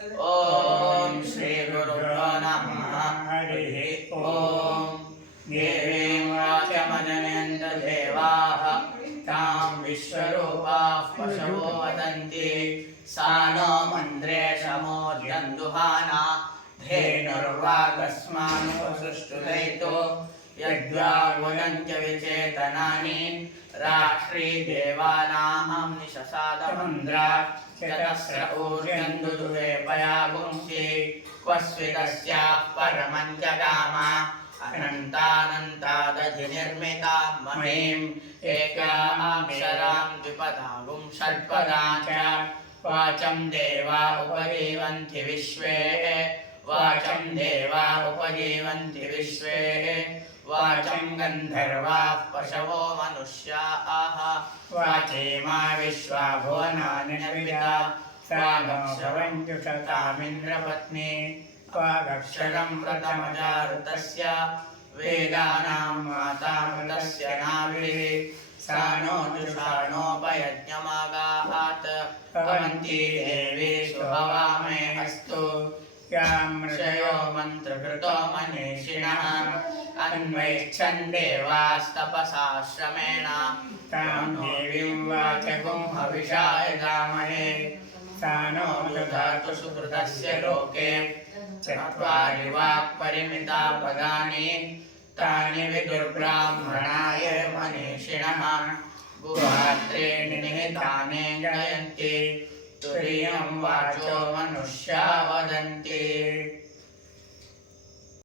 ॐ श्रीगुरुभ्यो नमः हरिः ॐ देवीं वाचमजनयन्तदेवाः तां विश्वरूपाः पशवो वदन्ति सा नो मन्द्रे समोर्यन्दुहाना धेनुर्वागस्मानुपसृष्टुदयितो यद्वा गुणन्त्य विचेतनानि राष्ट्रीदेवानां निशसादमन्द्रा चतस्र ऊर्जन्दुदुहे पयागुंसि क्वस्वितस्याः परमं जगाम अनन्तानन्तादधिनिर्मिता महीम् एकाक्षरां द्विपदागुं षट्पदां च वाचं देवा उपजीवन्ति विश्वे वाचं देवा उपजीवन्ति विश्वे वाचं गन्धर्वाः पशवो मनुष्याः। वाचे मा विश्वा भुवनानि नविता स्वागक्षवञ्जुषतामिन्द्रपत्नी स्वागक्षरं प्रथमजारुतस्य वेदानां मातामृतस्य नाभिः। सा नो जुषाणोपयज्ञमागात् भवन्ति देवी शुभवामे यां ऋषयो मन्त्रकृतो मनीषिणः अन्वैच्छन् देवास्तपसाश्रमेण तां देवीं वाचकुं हविषाय गामहे सा नो ददातु सुकृतस्य लोके। चत्वारि वाक्परिमिता पदानि तानि विदुर्ब्राह्मणाय मनीषिणः। गुहात्रेणि निहितानि तुरीयं वाचो मनुष्या। Shanti